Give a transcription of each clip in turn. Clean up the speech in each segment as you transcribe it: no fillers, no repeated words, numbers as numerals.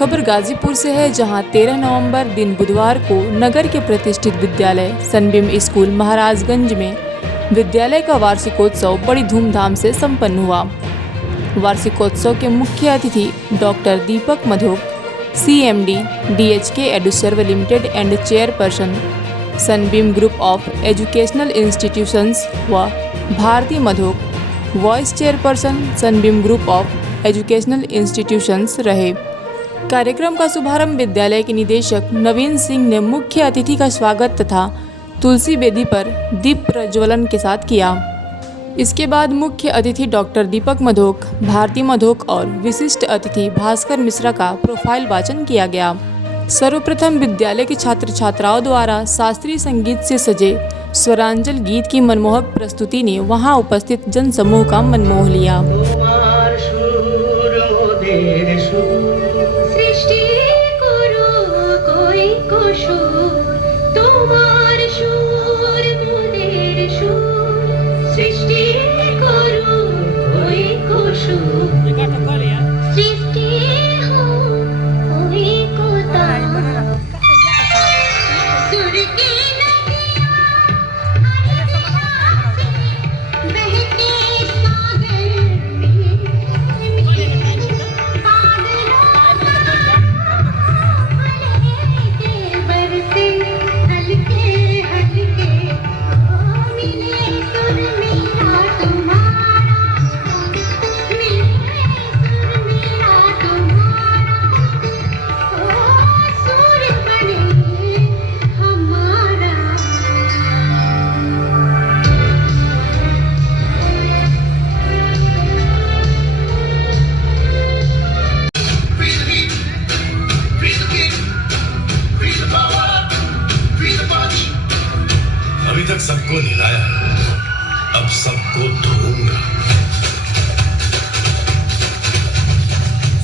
खबर गाजीपुर से है, जहां 13 नवंबर दिन बुधवार को नगर के प्रतिष्ठित विद्यालय सनबीम स्कूल महाराजगंज में विद्यालय का वार्षिकोत्सव बड़ी धूमधाम से संपन्न हुआ। वार्षिकोत्सव के मुख्य अतिथि doctor Deepak Madhok, CMD DHK Eduserve limited and chairperson Sunbeam group of educational institutions व Bharati Madhok, vice chairperson Sunbeam group of educational institutions रहे। कार्यक्रम का शुभारंभ विद्यालय के निदेशक नवीन सिंह ने मुख्य अतिथि का स्वागत तथा तुलसी बेदी पर दीप प्रज्वलन के साथ किया। इसके बाद मुख्य अतिथि डॉक्टर दीपक मधोक, भारती मधोक और विशिष्ट अतिथि भास्कर मिश्रा का प्रोफाइल वाचन किया गया। सर्वप्रथम विद्यालय के छात्र छात्राओं द्वारा शास्त्रीय संगीत से सजे स्वरांजल गीत की मनमोहक प्रस्तुति ने वहां उपस्थित जनसमूह का मन मोह लिया। अभी तक सबको निलाया, अब सबको धोऊंगा।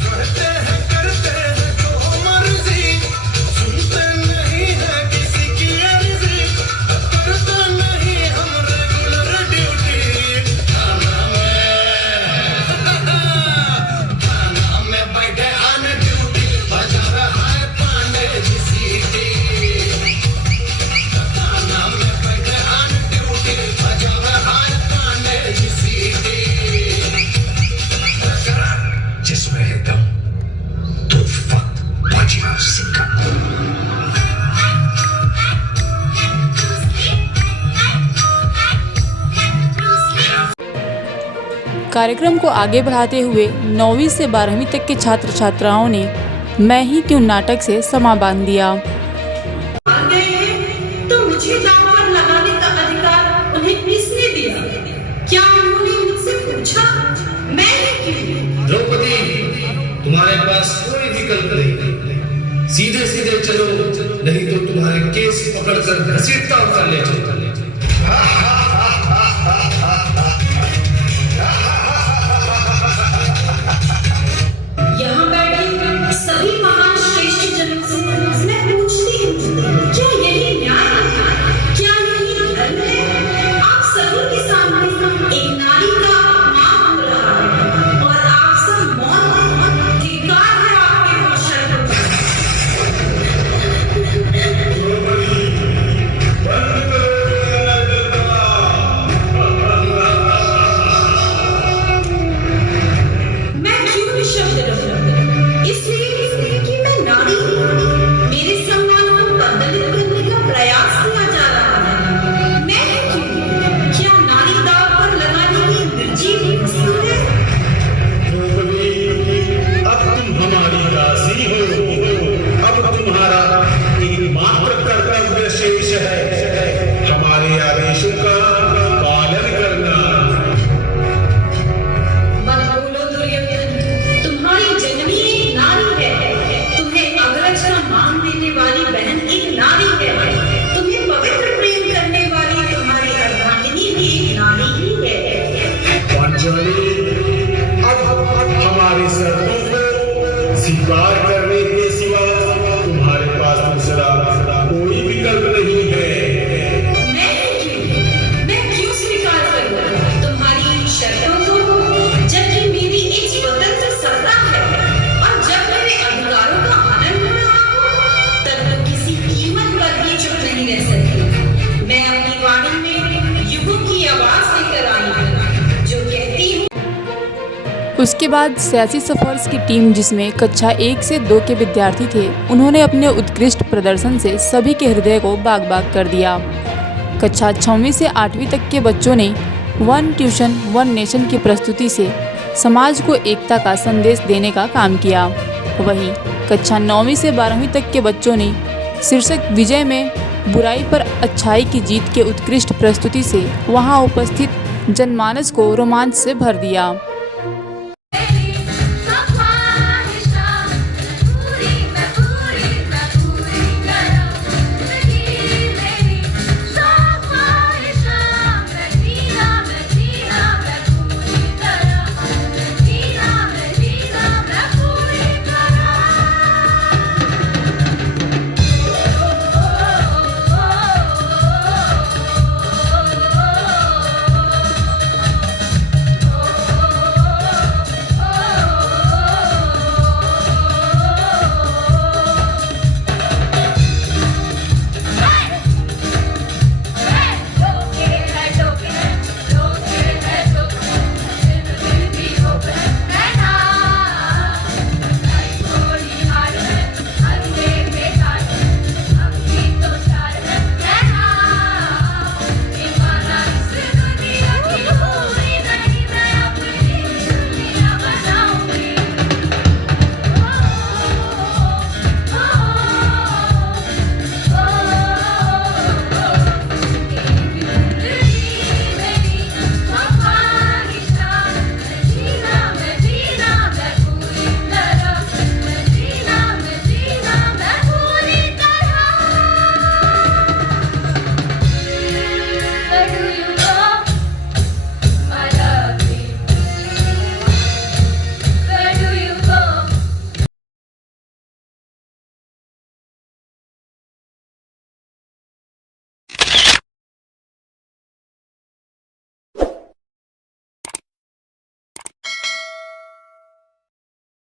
करते हैं जो मर्जी, सुनते नहीं है किसी की अर्जी, करते नहीं हम रेगुलर ड्यूटी। थाना में बैठे ऑन ड्यूटी, बजा रहा है पांडे जी सीटी। जिसमें है दम तो वक्त बजना सीखा। कार्यक्रम को आगे बढ़ाते हुए 9वीं से 12वीं तक के छात्र छात्राओं ने मैं ही क्यों नाटक से समा बांध दिया। तो मुझे दांव पर लगाने का अधिकार उन्हें किसने दिया? क्या उन्होंने मुझसे पूछा? मैं ही क्यों? द्रौपदी, तुम्हारे पास कोई विकल्प नहीं, सीधे सीधे चलो, नहीं तो तुम्हारे केस पकड़कर घसीटता उठा ले चलो। यहाँ बैठे सभी महान श्रेष्ठ जनों से मैं पूछती हूँ, क्या यही न्याय है? क्या यही धर्म है? आप सभी के सामने एक नारी का अपमान हो रहा है और आप सब मौन धिक्कार है आपके कौशल को। द्रौपदी, बंद करो उसके बाद सियासी सफ़र्स की टीम, जिसमें कक्षा 1 से 2 के विद्यार्थी थे, उन्होंने अपने उत्कृष्ट प्रदर्शन से सभी के हृदय को बाग-बाग कर दिया। कक्षा 6वीं से 8वीं तक के बच्चों ने वन ट्यूशन वन नेशन की प्रस्तुति से समाज को एकता का संदेश देने का काम किया। वहीं कक्षा 9वीं से 12वीं तक के बच्चों ने शीर्षक विजय में बुराई पर अच्छाई की जीत के उत्कृष्ट प्रस्तुति से वहां उपस्थित जनमानस को रोमांच से भर दिया।